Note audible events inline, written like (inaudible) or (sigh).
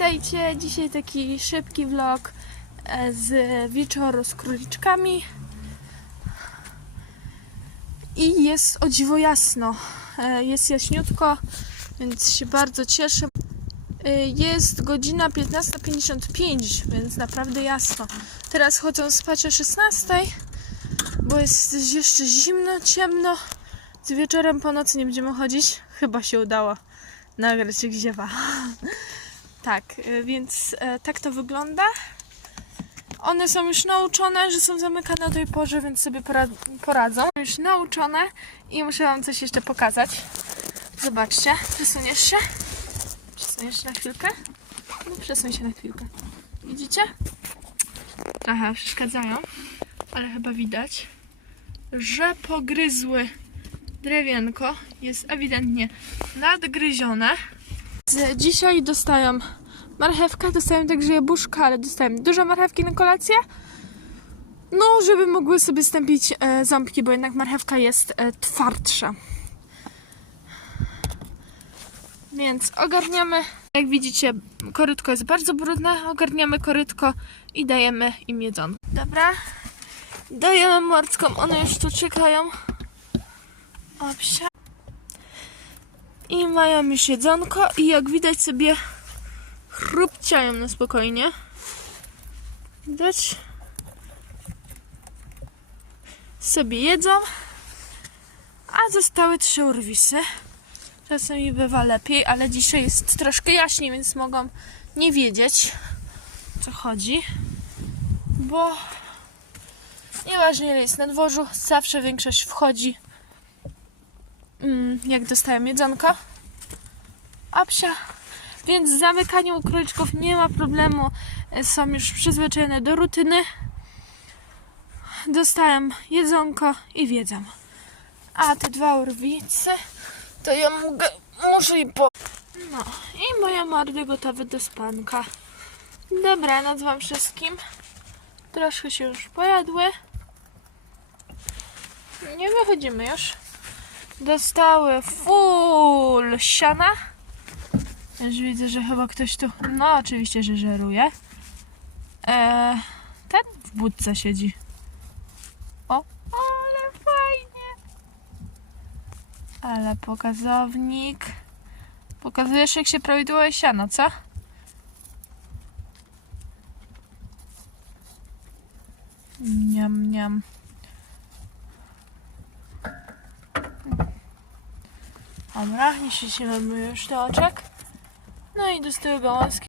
Witajcie, dzisiaj taki szybki vlog e, z wieczoru z króliczkami i jest o dziwo jasno, E, jest jaśniutko, więc się bardzo cieszę. E, Jest godzina 15.55, więc naprawdę jasno. Teraz chodzą spać o 16.00, bo jest jeszcze zimno, ciemno. Z wieczorem po nocy nie będziemy chodzić. Chyba się udało nagrać jak ziewa. (laughs) Tak, y, więc e, tak to wygląda. One są już nauczone, że są zamykane o tej porze, więc sobie pora- poradzą. Już nauczone i muszę Wam coś jeszcze pokazać. Zobaczcie, przesuniesz się? Przesuniesz się na chwilkę? No przesuń się na chwilkę. Widzicie? Aha, przeszkadzają, ale chyba widać, że pogryzły drewienko. Jest ewidentnie nadgryzione. Z- Dzisiaj dostają marchewkę, dostają także jabłuszka, ale dostają dużo marchewki na kolację. No, żeby mogły sobie stępić e, ząbki, bo jednak marchewka jest e, twardsza. Więc ogarniamy. Jak widzicie, korytko jest bardzo brudne. Ogarniamy korytko i dajemy im jedzonko. Dobra. Dajemy mordkom, one już tu czekają. Opsia. I mają już jedzonko i jak widać sobie chrupciają na spokojnie. Widać? Sobie jedzą. A zostały trzy urwisy. Czasami bywa lepiej, ale dzisiaj jest troszkę jaśniej, więc mogą nie wiedzieć, co chodzi. Bo nieważne ile jest na dworzu, zawsze większość wchodzi jak dostałem jedzonko. A psia. Więc z zamykaniem u króliczków nie ma problemu. Są już przyzwyczajone do rutyny. Dostałem jedzonko i wiedzą. A te dwa urwice, to ja mogę, muszę im po... No i moje mordy gotowe do spanka. Dobranoc wam wszystkim. Troszkę się już pojadły. Nie wychodzimy już dostały full siana. Już widzę, że chyba ktoś tu. No, oczywiście, że żeruje. Eee, ten w budce siedzi. O, ale fajnie. Ale pokazownik. Pokazujesz, jak się prawidłowo siano, co? Niam, niam. Dobra, nie się mamy już do oczek. No i dostały gałązki.